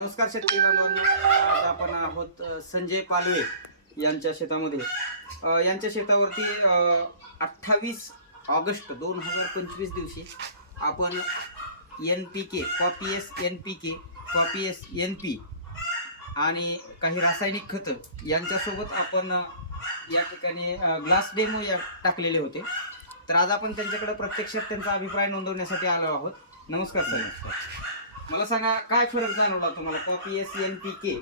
नमस्कार शेतकरी बांधवांनो. आज आपण आहोत संजय पालवे यांच्या शेतामध्ये. यांच्या शेतावरती अठ्ठावीस ऑगस्ट दोन हजार पंचवीस दिवशी आपण N P K copy S N P K copy S N P आणि काही रासायनिक खतं यांच्यासोबत आपण या ठिकाणी ग्लास डेमो या टाकलेले होते. तर आज आपण त्यांच्याकडे प्रत्यक्षात त्यांचा अभिप्राय नोंदवण्यासाठी आलो आहोत. नमस्कार सर. मला सांगा काय फरक जाणवला तुम्हाला? Copy S N P K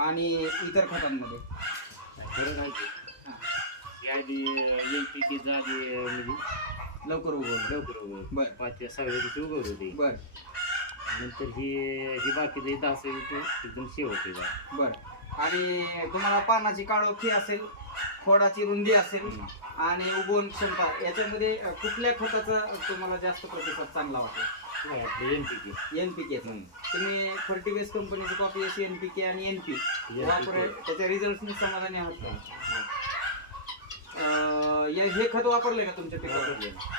आणि इतर खतांमध्ये? फरक आहे की. आधी एल पी आधी म्हणजे लवकर उगवलं. लवकर उगवत. बरं. पाच ते सहाव्या दिवशी उगवत होती. बर. नंतर ही ही बाकी दहा सहा एकदम शेव होते. बर. आणि तुम्हाला पानाची काळोखी असेल खोडाची रुंदी असेल आणि उगवण क्षमता याच्यामध्ये कुठल्या खताचा तुम्हाला जास्त प्रतिसाद चांगला वाटेल? आपलं एन पी की एन पी के तुम्ही फर्टिवेस कंपनीची copy S N P K आणि एन पी वापर त्याच्या रिझल्ट समाधानी आहात का? या- हे खत वापरले का तुमच्या पिकावर.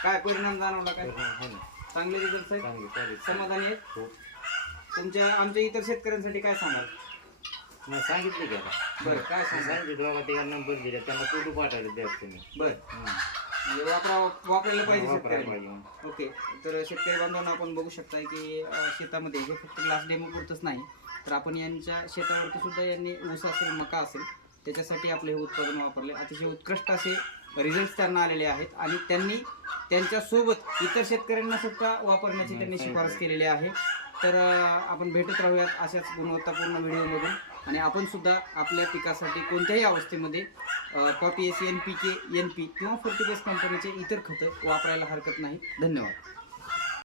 काय परिणाम जाणवला काय? चांगले रिझल्ट आहेत? चांगली चालेल समाधानी आहेत? हो. तुमच्या आमच्या इतर शेतकऱ्यांसाठी काय सांगाल? नाही सांगितलं की आता. बरं काय सांगाल? सांगितलं बाबा ते नंबर दिला त्यांना फोटो पाठवले द्या तुम्ही. बरं. म्हणजे वापरा वापरायला पाहिजे शेतकऱ्यांनी. ओके. तर शेतकरी बांधवांना आपण बघू शकताय की शेतामध्ये हे फक्त ग्लास डेमो पुरतच नाही. तर आपण यांच्या शेतावरती सुद्धा यांनी ऊस असेल मका असेल त्याच्यासाठी आपले हे उत्पादन वापरले अतिशय उत्कृष्ट असे रिझल्ट त्यांना आलेले आहेत आणि त्यांनी त्यांच्यासोबत इतर शेतकऱ्यांना सुद्धा वापरण्याची त्यांनी शिफारस केलेली आहे. तर आपण भेटत राहूयात अशाच गुणवत्तापूर्ण व्हिडिओमधून. आणि आपण सुद्धा आपल्या पिकासाठी कोणत्याही अवस्थेमध्ये copy S N P K N P किंवा फर्टिलायझर कंपनीचे इतर खतं वापरायला हरकत नाही. धन्यवाद.